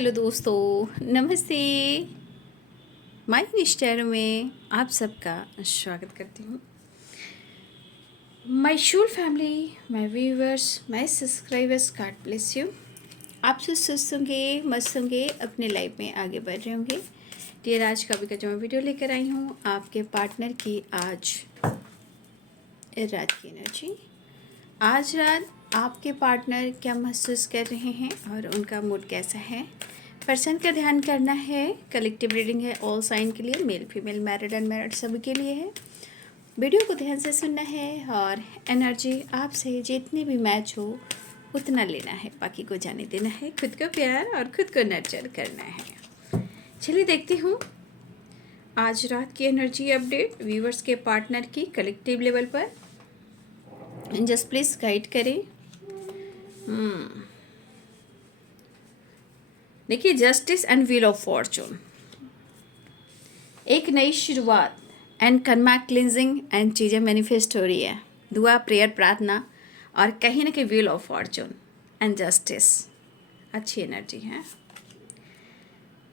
Hello दोस्तों, नमस्ते। My निष्ठर में आप सबका स्वागत करती हूँ। My Shool family, my viewers, my subscribers, God bless you. आप सब स्वस्थ होंगे, मस्त होंगे, अपने लाइफ में आगे बढ़ रहे होंगे। डियर, आज का जो मैं वीडियो लेकर आई हूँ आपके पार्टनर की आज रात की एनर्जी। आज रात आपके पार्टनर क्या महसूस कर रहे हैं और उनका मूड कैसा है, पर्सन का ध्यान करना है। कलेक्टिव रीडिंग है ऑल साइन के लिए, मेल फीमेल मैरिड अनमैरिड सभी के लिए है। वीडियो को ध्यान से सुनना है और एनर्जी आपसे जितनी भी मैच हो उतना लेना है, बाकी को जाने देना है। खुद को प्यार और खुद को नर्चर करना है। चलिए देखती हूँ आज रात की एनर्जी अपडेट व्यूवर्स के पार्टनर की कलेक्टिव लेवल पर। जस्ट प्लीज़ गाइड करें। देखिए, justice and wheel of Fortune, एक नई शुरुआत एंड कर्मा क्लिनजिंग एंड चीज़ें मैनिफेस्ट हो रही है। दुआ, प्रेयर, प्रार्थना और कहीं ना कहीं wheel of Fortune and justice, अच्छी एनर्जी है।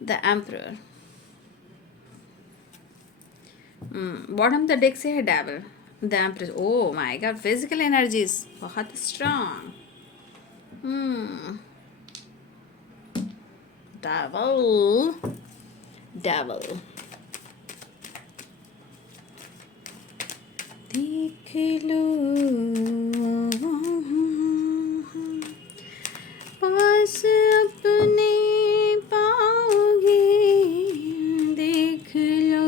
The emperor, bottom the deck से है devil, the emperor. Oh my God, physical energies बहुत स्ट्रांग। डेविल, डेविल, देख लो पास अपने पाओगे, देख लो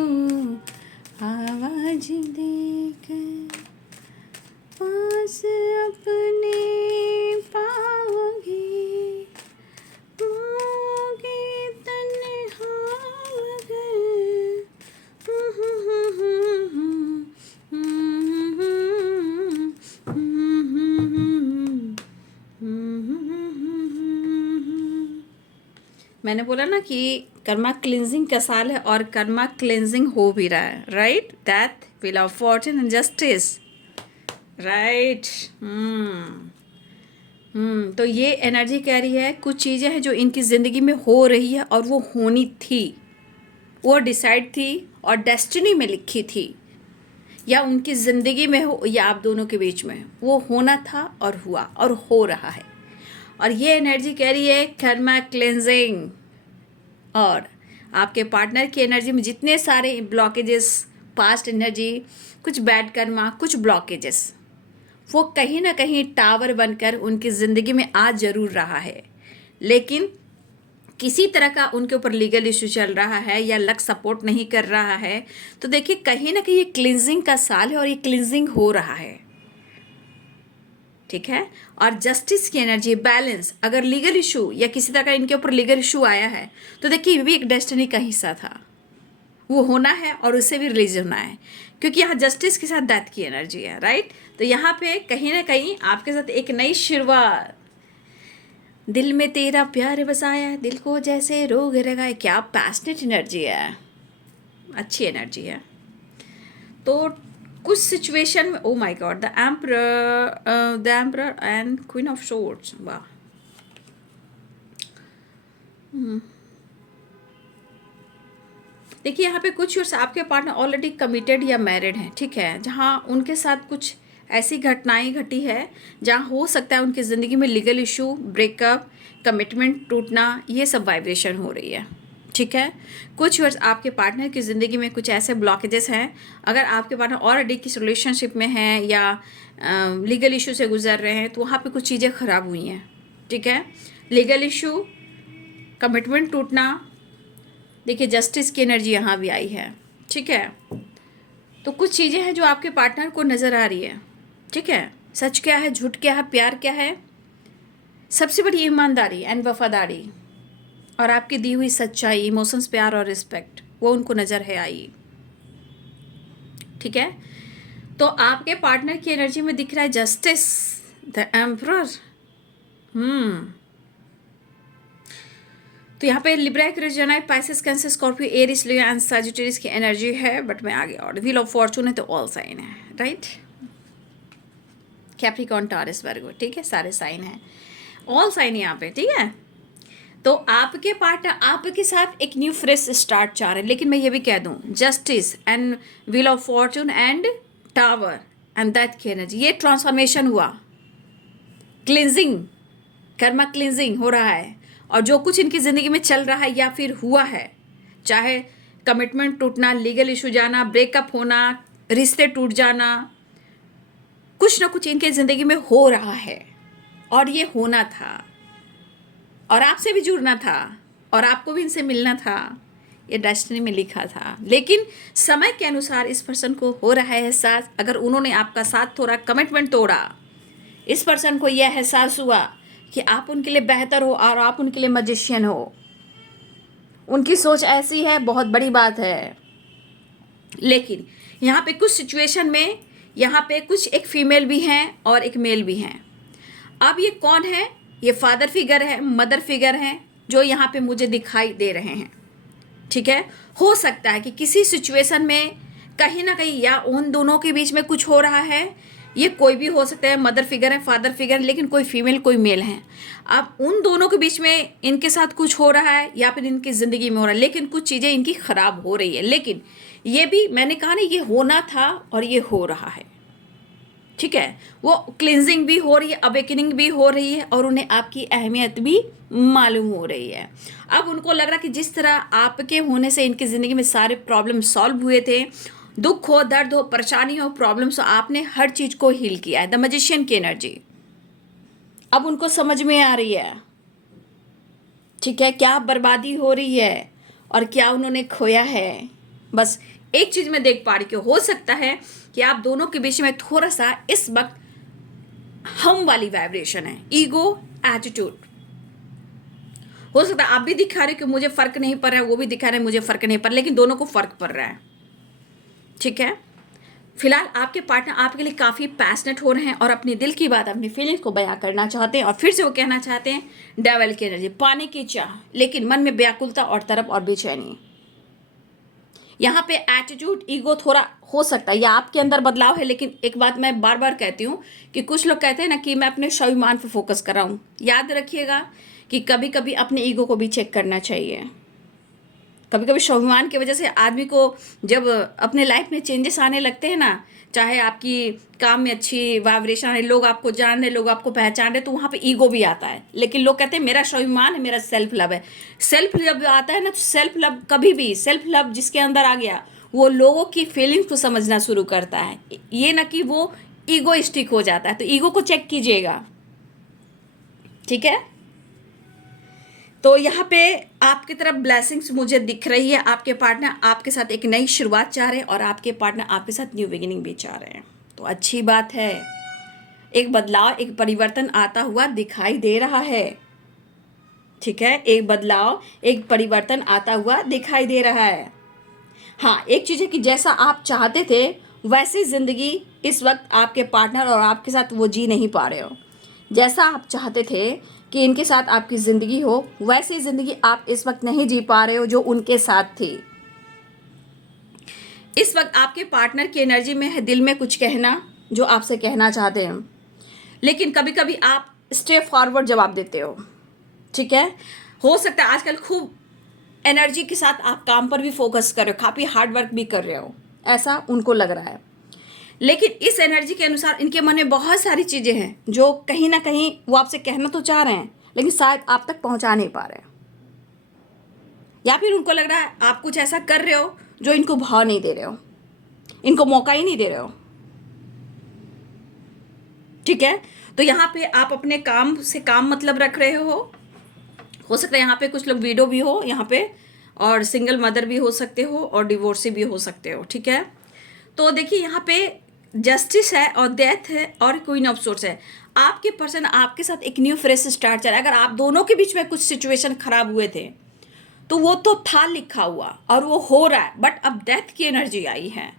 आवाज देकर पास अपने पाओगे, होगे तन्हा मैंने बोला ना कि कर्मा क्लिनजिंग का साल है और कर्मा क्लिनजिंग हो भी रहा है, right. That will of Fortune and justice, right. तो ये एनर्जी कह रही है कुछ चीज़ें हैं जो इनकी ज़िंदगी में हो रही है और वो होनी थी, वो डिसाइड थी और डेस्टिनी में लिखी थी, या उनकी ज़िंदगी में हो या आप दोनों के बीच में, वो होना था और हुआ और हो रहा है। और ये एनर्जी कह रही है कर्मा क्लेंजिंग। और आपके पार्टनर की एनर्जी में जितने सारे ब्लॉकेजेस, पास्ट एनर्जी, कुछ बैड कर्मा, कुछ ब्लॉकेजेस, वो कहीं ना कहीं टावर बनकर उनकी ज़िंदगी में आ जरूर रहा है, लेकिन किसी तरह का उनके ऊपर लीगल इशू चल रहा है या लक सपोर्ट नहीं कर रहा है। तो देखिए, कहीं ना कहीं ये क्लिनजिंग का साल है और ये क्लिनजिंग हो रहा है, ठीक है। और जस्टिस की एनर्जी, बैलेंस। अगर लीगल इशू या किसी तरह का इनके ऊपर लीगल इशू आया है तो देखिए ये भी एक डेस्टिनी का हिस्सा था, वो होना है और उससे भी रिलीज होना है, क्योंकि यहाँ जस्टिस के साथ डेथ की एनर्जी है, राइट। तो यहाँ पे कहीं ना कहीं आपके साथ एक नई शुरुआत, दिल में तेरा प्यार बसाया, दिल को जैसे रोग लगाए, क्या पैशनेट एनर्जी है, अच्छी एनर्जी है। तो कुछ सिचुएशन में, oh my God, the emperor and queen of swords, वाह। देखिए, यहाँ पे कुछ आपके पार्टनर ऑलरेडी कमिटेड या मैरिड हैं, ठीक है, जहाँ उनके साथ कुछ ऐसी घटनाएं घटी है जहाँ हो सकता है उनकी ज़िंदगी में लीगल इशू, ब्रेकअप, कमिटमेंट टूटना, ये सब वाइब्रेशन हो रही है, ठीक है। कुछ वर्ष आपके पार्टनर की ज़िंदगी में कुछ ऐसे ब्लॉकेजेस हैं। अगर आपके पार्टनर ऑलरेडी किस रिलेशनशिप में हैं या लीगल इशू से गुजर रहे हैं तो वहाँ पे कुछ चीज़ें ख़राब हुई हैं, ठीक है। लीगल इशू, कमिटमेंट टूटना, देखिए जस्टिस की एनर्जी यहाँ भी आई है, ठीक है। तो कुछ चीज़ें हैं जो आपके पार्टनर को नज़र आ रही है, ठीक है। सच क्या है, झूठ क्या है, प्यार क्या है, सबसे बड़ी ईमानदारी एंड वफादारी, और आपकी दी हुई सच्चाई, इमोशंस, प्यार और रिस्पेक्ट, वो उनको नज़र है आई, ठीक है। तो आपके पार्टनर की एनर्जी में दिख रहा है जस्टिस, द एम्परर। तो यहाँ पे Libra, Aquarius, Gemini, Pisces, Cancer, Scorpio, Aries, Leo and Sagittarius की एनर्जी है, बट मैं आगे और व्हील ऑफ फॉर्चून है तो ऑल साइन है, राइट। कैप्रिकॉर्न, टॉरस, वर्गो, ठीक है, सारे साइन हैं, ऑल साइन यहाँ पे, ठीक है। तो आपके पार्टनर आपके साथ एक न्यू फ्रेश स्टार्ट चाह रहे हैं, लेकिन मैं ये भी कह दूं, justice and wheel of Fortune and tower and that की एनर्जी, ये ट्रांसफॉर्मेशन हुआ, क्लिनजिंग, कर्मा क्लिनजिंग हो रहा है। और जो कुछ इनकी ज़िंदगी में चल रहा है या फिर हुआ है, चाहे कमिटमेंट टूटना, लीगल इशू जाना, ब्रेकअप होना, रिश्ते टूट जाना, कुछ ना कुछ इनके ज़िंदगी में हो रहा है और ये होना था और आपसे भी जुड़ना था और आपको भी इनसे मिलना था, ये डेस्टिनी में लिखा था। लेकिन समय के अनुसार इस पर्सन को हो रहा है एहसास, अगर उन्होंने आपका साथ थोड़ा कमिटमेंट तोड़ा, इस पर्सन को यह एहसास हुआ कि आप उनके लिए बेहतर हो और आप उनके लिए मैजिशियन हो। उनकी सोच ऐसी है, बहुत बड़ी बात है। लेकिन यहाँ पे कुछ सिचुएशन में यहाँ पे कुछ एक फीमेल भी हैं और एक मेल भी हैं। अब ये कौन है? ये फादर फिगर है, मदर फिगर हैं, जो यहाँ पे मुझे दिखाई दे रहे हैं। ठीक है, हो सकता है कि किसी सिचुएशन में कहीं ना कहीं या उन दोनों के बीच में कुछ हो रहा है, ये कोई भी हो सकता है, मदर फिगर है, फादर फिगर, लेकिन कोई फीमेल कोई मेल है। अब उन दोनों के बीच में इनके साथ कुछ हो रहा है या फिर इनकी ज़िंदगी में हो रहा है, लेकिन कुछ चीज़ें इनकी ख़राब हो रही है। लेकिन ये भी मैंने कहा ना, ये होना था और ये हो रहा है। ठीक है, वो क्लिनजिंग भी हो रही है, अवेकनिंग भी हो रही है और उन्हें आपकी अहमियत भी मालूम हो रही है। अब उनको लग रहा कि जिस तरह आपके होने से इनकी ज़िंदगी में सारे प्रॉब्लम सॉल्व हुए थे, दुख हो, दर्द हो, परेशानी हो, प्रॉब्लम्स हो, आपने हर चीज़ को हील किया है। द मैजिशियन की एनर्जी अब उनको समझ में आ रही है। ठीक है, क्या बर्बादी हो रही है और क्या उन्होंने खोया है। बस एक चीज़ मैं देख पा रही हूँ, हो सकता है कि आप दोनों के बीच में थोड़ा सा इस वक्त हम वाली वाइब्रेशन है, ईगो, एटीट्यूड। हो सकता है आप भी दिखा रहे हो कि मुझे फर्क नहीं पड़ रहा है, वो भी दिखा रहे हैं मुझे फर्क नहीं पड़ रहा, लेकिन दोनों को फर्क पड़ रहा है। ठीक है, फिलहाल आपके पार्टनर आपके लिए काफ़ी पैशनेट हो रहे हैं और अपनी दिल की बात, अपनी फीलिंग्स को बयां करना चाहते हैं। और फिर से वो कहना चाहते हैं, डेविल की एनर्जी, पाने की चाह, लेकिन मन में व्याकुलता और तरफ और बेचैनी। यहाँ पे एटीट्यूड, ईगो थोड़ा हो सकता है या आपके अंदर बदलाव है। लेकिन एक बात मैं बार बार कहती हूँ कि कुछ लोग कहते हैं ना कि मैं अपने स्वाभिमान पे फोकस कर रहा हूँ। याद रखिएगा कि कभी कभी अपने ईगो को भी चेक करना चाहिए। कभी कभी स्वाभिमान की वजह से आदमी को जब अपने लाइफ में चेंजेस आने लगते हैं ना, चाहे आपकी काम में अच्छी वाइब्रेशन है, लोग आपको जान रहे, लोग आपको पहचान रहे, तो वहाँ पे ईगो भी आता है। लेकिन लोग कहते हैं मेरा स्वाभिमान है, मेरा सेल्फ लव है। सेल्फ जब आता है ना, तो सेल्फ लव कभी भी, सेल्फ लव जिसके अंदर आ गया, वो लोगों की फीलिंग्स को समझना शुरू करता है, ये ना कि वो ईगोइस्टिक हो जाता है। तो ईगो को चेक कीजिएगा। ठीक है, तो यहाँ पे आपकी तरफ ब्लेसिंग्स मुझे दिख रही है। आपके पार्टनर आपके साथ एक नई शुरुआत चाह रहे हैं और आपके पार्टनर आपके साथ न्यू बिगिनिंग भी चाह रहे हैं। तो अच्छी बात है, एक बदलाव, एक परिवर्तन आता हुआ दिखाई दे रहा है। ठीक है, एक बदलाव, एक परिवर्तन आता हुआ दिखाई दे रहा है। हाँ, एक चीज़ है कि जैसा आप चाहते थे वैसी ज़िंदगी इस वक्त आपके पार्टनर और आपके साथ वो जी नहीं पा रहे हो। जैसा आप चाहते थे कि इनके साथ आपकी ज़िंदगी हो, वैसी ज़िंदगी आप इस वक्त नहीं जी पा रहे हो जो उनके साथ थी। इस वक्त आपके पार्टनर की एनर्जी में है दिल में कुछ कहना जो आपसे कहना चाहते हैं, लेकिन कभी कभी आप स्टेप फॉरवर्ड जवाब देते हो। ठीक है, हो सकता है आजकल खूब एनर्जी के साथ आप काम पर भी फोकस कर रहे हो, काफ़ी हार्ड वर्क भी कर रहे हो, ऐसा उनको लग रहा है। लेकिन इस एनर्जी के अनुसार इनके मन में बहुत सारी चीज़ें हैं जो कहीं ना कहीं वो आपसे कहना तो चाह रहे हैं, लेकिन शायद आप तक पहुंचा नहीं पा रहे हैं। या फिर उनको लग रहा है आप कुछ ऐसा कर रहे हो जो इनको भाव नहीं दे रहे हो, इनको मौका ही नहीं दे रहे हो। ठीक है, तो यहाँ पे आप अपने काम से काम मतलब रख रहे हो सकता है यहाँ पे कुछ लोग विडो भी हो यहाँ पे, और सिंगल मदर भी हो सकते हो और डिवोर्सी भी हो सकते हो। ठीक है, तो देखिए यहाँ पे जस्टिस है और डेथ है और क्वीन ऑफ सोर्स है। आपके पर्सन आपके साथ एक न्यू फ्रेश स्टार्ट चल रहा है। अगर आप दोनों के बीच में कुछ सिचुएशन खराब हुए थे तो वो तो था लिखा हुआ और वो हो रहा है, बट अब डेथ की एनर्जी आई है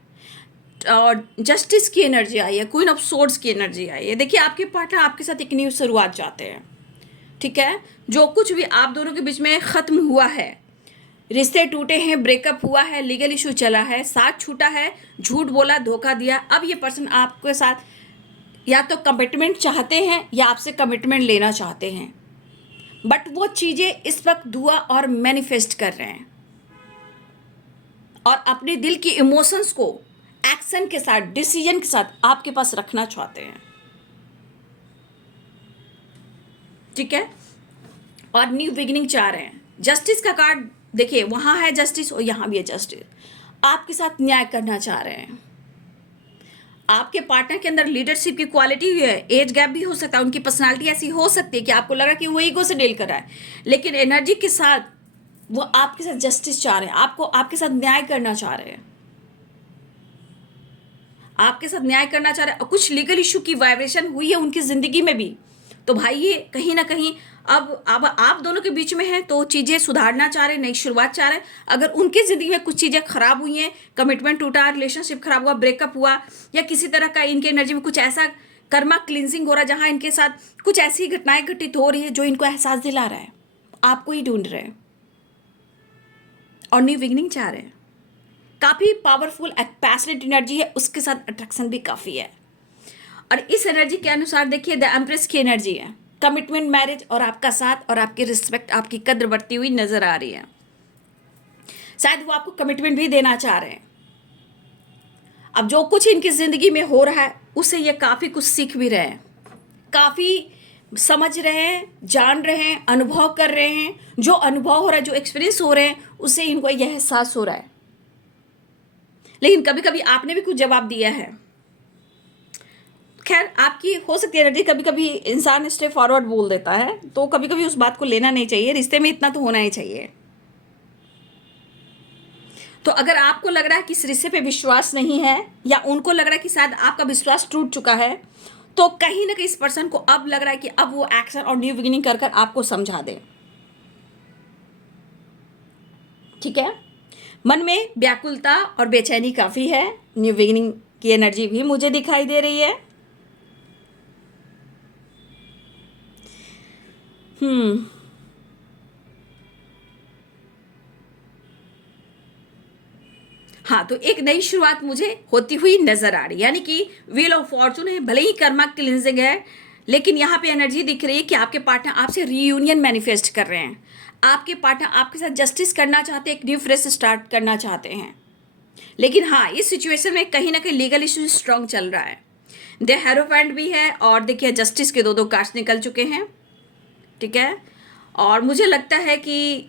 और जस्टिस की एनर्जी आई है, क्वीन ऑफ सोर्ड्स की एनर्जी आई है। देखिए आपके पार्टनर आपके साथ एक न्यू शुरुआत चाहते हैं। ठीक है, जो कुछ भी आप दोनों के बीच में ख़त्म हुआ है, रिश्ते टूटे हैं, ब्रेकअप हुआ है, लीगल इशू चला है, साथ छूटा है, झूठ बोला, धोखा दिया, अब ये पर्सन आपके साथ या तो कमिटमेंट चाहते हैं या आपसे कमिटमेंट लेना चाहते हैं। बट वो चीज़ें इस वक्त दुआ और मैनिफेस्ट कर रहे हैं और अपने दिल की इमोशंस को एक्शन के साथ, डिसीजन के साथ आपके पास रखना चाहते हैं, ठीक है। और न्यू बिगिनिंग चाह रहे हैं। जस्टिस का कार्ड देखिए, वहां है जस्टिस और यहां भी है जस्टिस। आपके साथ न्याय करना चाह रहे हैं। आपके पार्टनर के अंदर लीडरशिप की क्वालिटी हुई है, एज गैप भी हो सकता है, उनकी पर्सनालिटी ऐसी हो सकती है कि आपको लग रहा है कि वो ईगो से डील कर रहा है, लेकिन एनर्जी के साथ वो आपके साथ जस्टिस चाह रहे हैं, आपको आपके साथ न्याय करना चाह रहे हैं, आपके साथ न्याय करना चाह रहे हैं। कुछ लीगल इशू की वाइब्रेशन हुई है उनकी जिंदगी में भी, तो भाई ये कहीं ना कहीं अब आप दोनों के बीच में है, तो चीज़ें सुधारना चाह रहे हैं, नई शुरुआत चाह रहे हैं। अगर उनकी ज़िंदगी में कुछ चीज़ें खराब हुई हैं, कमिटमेंट टूटा, रिलेशनशिप खराब हुआ, ब्रेकअप हुआ, या किसी तरह का इनके एनर्जी में कुछ ऐसा कर्मा क्लिनजिंग हो रहा है जहाँ इनके साथ कुछ ऐसी घटनाएं घटित हो रही है जो इनको एहसास दिला रहा है आपको ही ढूंढ रहे हैं और न्यू बिगिनिंग चाह रहे हैं। काफ़ी पावरफुल पैशनेट एनर्जी है, उसके साथ अट्रैक्शन भी काफ़ी है। और इस एनर्जी के अनुसार देखिए द एम्प्रेस की एनर्जी है, कमिटमेंट, मैरिज और आपका साथ और आपकी रिस्पेक्ट, आपकी कद्र बढ़ती हुई नजर आ रही है। शायद वो आपको कमिटमेंट भी देना चाह रहे हैं। अब जो कुछ इनकी जिंदगी में हो रहा है उससे ये काफ़ी कुछ सीख भी रहे हैं, काफ़ी समझ रहे हैं, जान रहे हैं, अनुभव कर रहे हैं। जो अनुभव हो रहा है, जो एक्सपीरियंस हो रहे हैं, उससे इनको यह एहसास हो रहा है। लेकिन कभी कभी आपने भी कुछ जवाब दिया है। खैर, आपकी हो सकती है एनर्जी, कभी कभी इंसान स्टेप फॉरवर्ड बोल देता है, तो कभी कभी उस बात को लेना नहीं चाहिए। रिश्ते में इतना तो होना ही चाहिए। तो अगर आपको लग रहा है कि इस रिश्ते पे विश्वास नहीं है, या उनको लग रहा है कि शायद आपका विश्वास टूट चुका है, तो कहीं ना कहीं इस पर्सन को अब लग रहा है कि अब वो एक्शन और न्यू बिगिनिंग कर कर आपको समझा दे, ठीक है। मन में व्याकुलता और बेचैनी काफ़ी है। न्यू बिगिनिंग की एनर्जी भी मुझे दिखाई दे रही है। हाँ, तो एक नई शुरुआत मुझे होती हुई नजर आ रही है, यानी कि व्हील ऑफ फॉर्चून है, भले ही कर्मा क्लिनजिंग है, लेकिन यहाँ पे एनर्जी दिख रही है कि आपके पार्टनर आपसे रीयूनियन मैनिफेस्ट कर रहे हैं। आपके पार्टनर आपके साथ जस्टिस करना चाहते हैं, एक न्यू फ्रेश स्टार्ट करना चाहते हैं। लेकिन हाँ, इस सिचुएशन में कहीं ना कहीं लीगल इशू स्ट्रांग चल रहा है। दे हेरोफेंट भी है, और देखिए जस्टिस के दो कार्ड्स निकल चुके हैं, ठीक है। और मुझे लगता है कि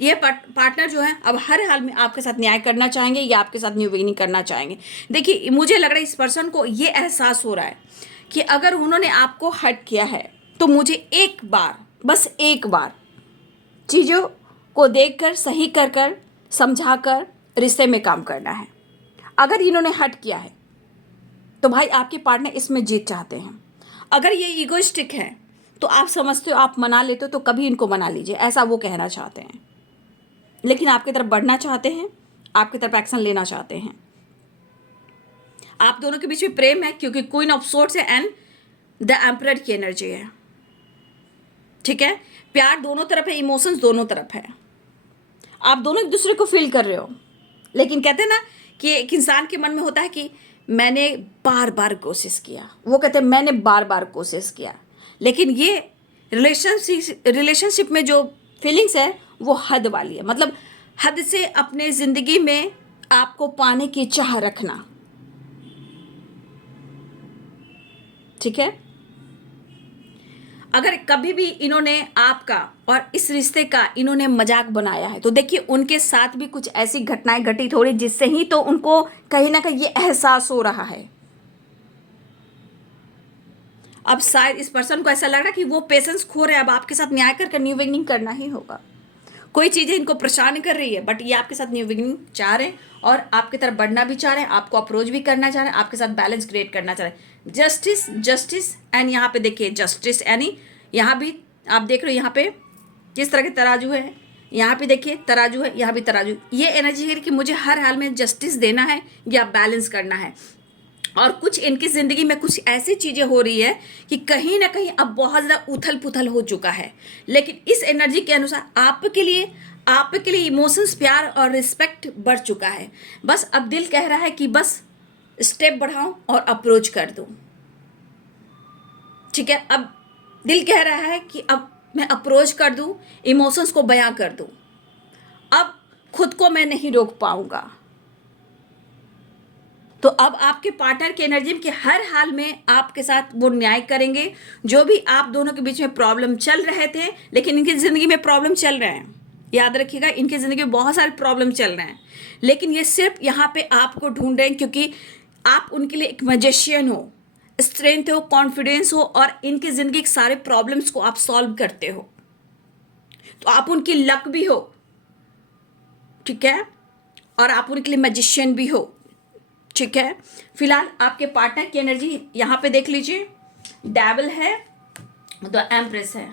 ये पार्टनर जो है अब हर हाल में आपके साथ न्याय करना चाहेंगे या आपके साथ न्यू बिगिनिंग करना चाहेंगे। देखिए, मुझे लग रहा है इस पर्सन को ये एहसास हो रहा है कि अगर उन्होंने आपको हर्ट किया है तो मुझे एक बार, बस एक बार चीज़ों को देखकर, सही कर कर, समझा कर रिश्ते में काम करना है। अगर इन्होंने हर्ट किया है तो भाई आपके पार्टनर इसमें जीत चाहते हैं। अगर ये ईगोइस्टिक है तो आप समझते हो, आप मना लेते हो, तो कभी इनको मना लीजिए, ऐसा वो कहना चाहते हैं। लेकिन आपकी तरफ बढ़ना चाहते हैं, आपकी तरफ एक्शन लेना चाहते हैं। आप दोनों के बीच में प्रेम है, क्योंकि क्वीन ऑफ सोर्ड्स है एंड द एम्परर की एनर्जी है, ठीक है। प्यार दोनों तरफ है, इमोशंस दोनों तरफ है, आप दोनों एक दूसरे को फील कर रहे हो। लेकिन कहते हैं ना कि एक इंसान के मन में होता है कि मैंने बार बार कोशिश किया, वो कहते हैं मैंने बार बार कोशिश किया, लेकिन ये रिलेशनशिप में जो फीलिंग्स है वो हद वाली है। मतलब हद से अपने ज़िंदगी में आपको पाने की चाह रखना, ठीक है। अगर कभी भी इन्होंने आपका और इस रिश्ते का इन्होंने मजाक बनाया है, तो देखिए उनके साथ भी कुछ ऐसी घटनाएं घटित हो रही जिससे ही तो उनको कहीं ना कहीं ये एहसास हो रहा है। अब शायद इस पर्सन को ऐसा लग रहा है कि वो पेशेंस खो रहे हैं, अब आपके साथ न्याय कर न्यू बिगिनिंग करना ही होगा। कोई चीज़ें इनको परेशान कर रही है, बट ये आपके साथ न्यू बिगिनिंग चाह रहे हैं और आपकी तरफ बढ़ना भी चाह रहे हैं, आपको अप्रोच भी करना चाह रहे हैं, आपके साथ बैलेंस क्रिएट करना चाह रहे हैं। जस्टिस, जस्टिस एंड यहाँ पे देखिए जस्टिस, यानी यहाँ भी आप देख रहे हो यहाँ पे किस तरह के तराजू है, यहाँ पे देखिए तराजू है, यहाँ भी तराजू। ये एनर्जी है कि मुझे हर हाल में जस्टिस देना है या बैलेंस करना है। और कुछ इनकी ज़िंदगी में कुछ ऐसी चीज़ें हो रही है कि कहीं ना कहीं अब बहुत ज़्यादा उथल पुथल हो चुका है, लेकिन इस एनर्जी के अनुसार आपके लिए इमोशंस, प्यार और रिस्पेक्ट बढ़ चुका है। बस अब दिल कह रहा है कि बस स्टेप बढ़ाऊं और अप्रोच कर दूं, ठीक है। अब दिल कह रहा है कि अब मैं अप्रोच कर दूं, इमोशंस को बयां कर दूं। अब खुद को मैं नहीं रोक पाऊंगा। तो अब आपके पार्टनर की एनर्जी में कि हर हाल में आपके साथ वो न्याय करेंगे। जो भी आप दोनों के बीच में प्रॉब्लम चल रहे थे, लेकिन इनकी ज़िंदगी में प्रॉब्लम चल रहे हैं, याद रखिएगा, इनकी ज़िंदगी में बहुत सारे प्रॉब्लम चल रहे हैं, लेकिन ये सिर्फ यहाँ पे आपको ढूंढ रहे हैं क्योंकि आप उनके लिए एक मैजिशियन हो, स्ट्रेंथ हो, कॉन्फिडेंस हो, और इनकी ज़िंदगी के सारे प्रॉब्लम्स को आप सॉल्व करते हो। तो आप उनकी लक भी हो, ठीक है, और आप उनके लिए मैजिशियन भी हो, ठीक है। फिलहाल आपके पार्टनर की एनर्जी यहाँ पे देख लीजिए, डेविल है, तो एम्प्रेस है,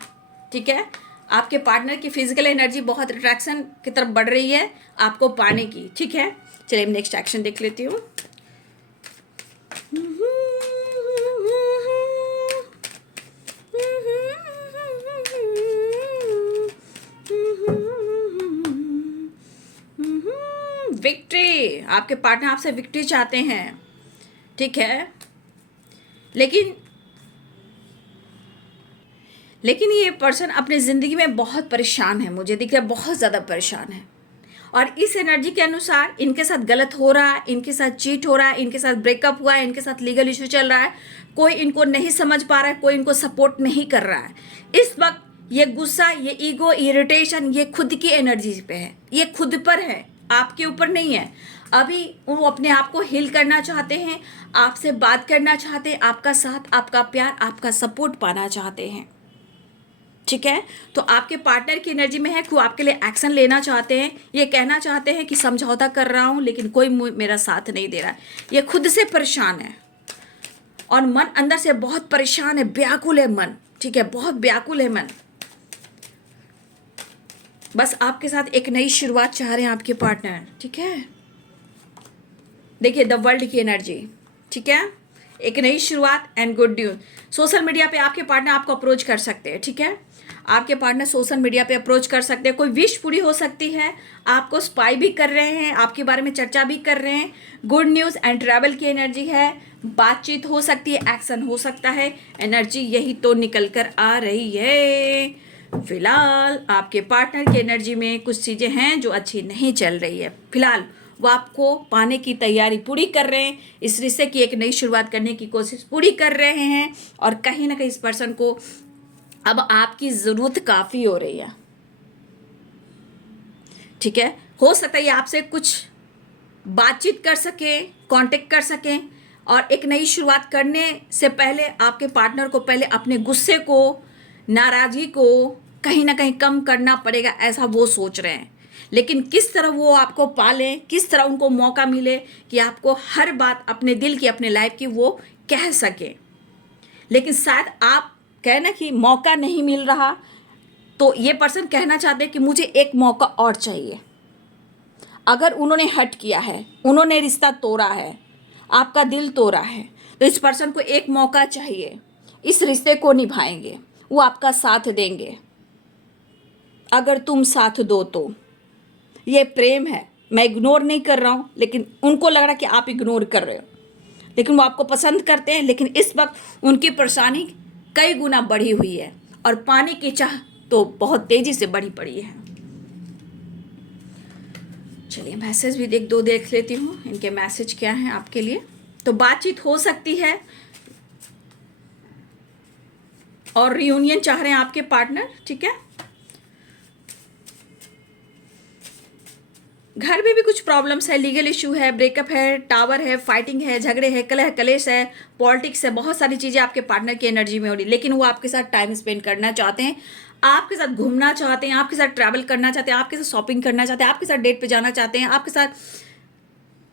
ठीक है। आपके पार्टनर की फिजिकल एनर्जी बहुत अट्रैक्शन की तरफ बढ़ रही है आपको पाने की, ठीक है। चलिए नेक्स्ट एक्शन देख लेती हूँ। विक्ट्री, आपके पार्टनर आपसे विक्ट्री चाहते हैं, ठीक है। लेकिन ये पर्सन अपनी ज़िंदगी में बहुत परेशान है, मुझे दिख रहा है बहुत ज़्यादा परेशान है, और इस एनर्जी के अनुसार इनके साथ गलत हो रहा है, इनके साथ चीट हो रहा है, इनके साथ ब्रेकअप हुआ है, इनके साथ लीगल इशू चल रहा है, कोई इनको नहीं समझ पा रहा है, कोई इनको सपोर्ट नहीं कर रहा है। इस वक्त ये गुस्सा, ये ईगो, इरिटेशन, ये खुद की एनर्जी पे है, ये खुद पर है, आपके ऊपर नहीं है। अभी वो अपने आप को हील करना चाहते हैं, आपसे बात करना चाहते हैं, आपका साथ, आपका प्यार, आपका सपोर्ट पाना चाहते हैं, ठीक है। तो आपके पार्टनर की एनर्जी में है कि वो आपके लिए एक्शन लेना चाहते हैं, ये कहना चाहते हैं कि समझौता कर रहा हूँ लेकिन कोई मेरा साथ नहीं दे रहा है। ये खुद से परेशान है और मन अंदर से बहुत परेशान है, व्याकुल है मन, ठीक है, बहुत व्याकुल है मन। बस आपके साथ एक नई शुरुआत चाह रहे हैं आपके पार्टनर, ठीक है। देखिए द वर्ल्ड की एनर्जी, ठीक है, एक नई शुरुआत and good news. Social media पे आपके पार्टनर आपको अप्रोच कर सकते हैं, ठीक है। आपके पार्टनर सोशल मीडिया पे अप्रोच कर सकते हैं, कोई विश पूरी हो सकती है, आपको स्पाई भी कर रहे हैं, आपके बारे में चर्चा भी कर रहे हैं। गुड न्यूज़ एंड ट्रैवल की एनर्जी है, बातचीत हो सकती है, एक्शन हो सकता है, एनर्जी यही तो निकल कर आ रही है। फिलहाल आपके पार्टनर की एनर्जी में कुछ चीज़ें हैं जो अच्छी नहीं चल रही है। फिलहाल वो आपको पाने की तैयारी पूरी कर रहे हैं, इस रिश्ते की एक नई शुरुआत करने की कोशिश पूरी कर रहे हैं, और कहीं ना कहीं इस पर्सन को अब आपकी ज़रूरत काफ़ी हो रही है, ठीक है। हो सकता है ये आपसे कुछ बातचीत कर सके, कांटेक्ट कर सकें, और एक नई शुरुआत करने से पहले आपके पार्टनर को पहले अपने गुस्से को, नाराज़गी को कहीं ना कहीं कम करना पड़ेगा, ऐसा वो सोच रहे हैं। लेकिन किस तरह वो आपको पालें, किस तरह उनको मौका मिले कि आपको हर बात अपने दिल की, अपने लाइफ की वो कह सके। लेकिन शायद आप कहना कि मौका नहीं मिल रहा, तो ये पर्सन कहना चाहते हैं कि मुझे एक मौका और चाहिए। अगर उन्होंने हट किया है, उन्होंने रिश्ता तोड़ा है, आपका दिल तोड़ा है, तो इस पर्सन को एक मौका चाहिए, इस रिश्ते को निभाएंगे, वो आपका साथ देंगे अगर तुम साथ दो तो। ये प्रेम है, मैं इग्नोर नहीं कर रहा हूँ, लेकिन उनको लग रहा है कि आप इग्नोर कर रहे हो, लेकिन वो आपको पसंद करते हैं। लेकिन इस वक्त उनकी परेशानी कई गुना बढ़ी हुई है, और पाने की चाह तो बहुत तेजी से बढ़ी पड़ी है। चलिए मैसेज भी देख लेती हूँ, इनके मैसेज क्या हैं आपके लिए। तो बातचीत हो सकती है, और रियूनियन चाह रहे हैं आपके पार्टनर, ठीक है। घर में भी कुछ प्रॉब्लम्स है, लीगल इशू है, ब्रेकअप है, टावर है, फाइटिंग है, झगड़े है, कलह कलेश है, पॉलिटिक्स है, बहुत सारी चीज़ें आपके पार्टनर की एनर्जी में हो रही, लेकिन वो आपके साथ टाइम स्पेंड करना चाहते हैं, आपके साथ घूमना चाहते हैं, आपके साथ ट्रैवल करना चाहते हैं, आपके साथ शॉपिंग करना चाहते हैं, आपके साथ डेट पे जाना चाहते हैं, आपके साथ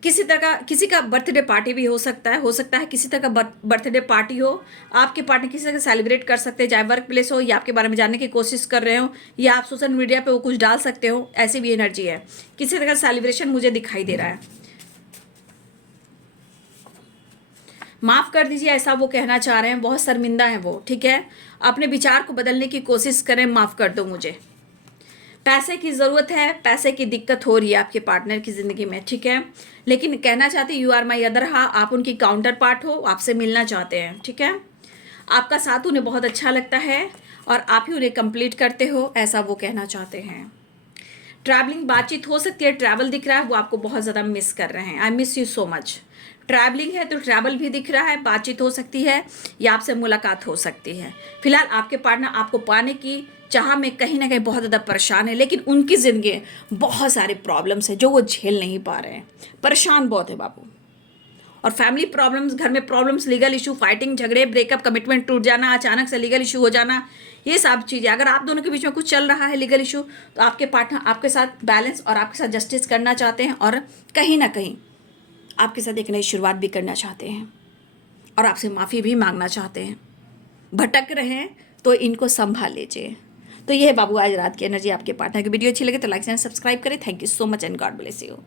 किसी तरह का, किसी का बर्थडे पार्टी भी हो सकता है किसी तरह का बर्थडे पार्टी हो, आपके पार्टनर किसी तरह सेलिब्रेट कर सकते हैं, चाहे वर्क प्लेस हो या आपके बारे में जानने की कोशिश कर रहे हो, या आप सोशल मीडिया पे वो कुछ डाल सकते हो, ऐसी भी एनर्जी है। किसी तरह का सेलिब्रेशन मुझे दिखाई दे रहा है। माफ़ कर दीजिए, ऐसा वो कहना चाह रहे हैं, बहुत शर्मिंदा है वो, ठीक है। अपने विचार को बदलने की कोशिश करें, माफ़ कर दो मुझे। पैसे की ज़रूरत है, पैसे की दिक्कत हो रही है आपके पार्टनर की ज़िंदगी में, ठीक है। लेकिन कहना चाहते you are my other half, आप उनकी काउंटर पार्ट हो, आपसे मिलना चाहते हैं, ठीक है। आपका साथ उन्हें बहुत अच्छा लगता है और आप ही उन्हें कंप्लीट करते हो, ऐसा वो कहना चाहते हैं। ट्रैवलिंग बातचीत हो सकती है, ट्रैवल दिख रहा है, वो आपको बहुत ज़्यादा मिस कर रहे हैं। I miss you so much. Travelling है तो ट्रैवल भी दिख रहा है, बातचीत हो सकती है या आपसे मुलाकात हो सकती है। फिलहाल आपके पार्टनर आपको पाने की चाह में कहीं ना कहीं बहुत ज़्यादा परेशान है, लेकिन उनकी ज़िंदगी में बहुत सारे प्रॉब्लम्स हैं जो वो झेल नहीं पा रहे हैं, परेशान बहुत है बाबू। और फैमिली प्रॉब्लम्स, घर में प्रॉब्लम्स, लीगल इशू, फाइटिंग, झगड़े, ब्रेकअप, कमिटमेंट टूट जाना, अचानक से लीगल इशू हो जाना, ये सब चीज़ें अगर आप दोनों के बीच में कुछ चल रहा है लीगल इशू, तो आपके पार्टनर आपके साथ बैलेंस और आपके साथ जस्टिस करना चाहते हैं और कहीं ना कहीं आपके साथ एक नई शुरुआत भी करना चाहते हैं और आपसे माफ़ी भी मांगना चाहते हैं। भटक रहे हैं तो इनको संभाल लीजिए। तो ये है बाबू आज रात की एनर्जी आपके पार्टनर की। वीडियो अच्छी लगे तो लाइक एंड सब्सक्राइब करें। Thank you so much and God bless you.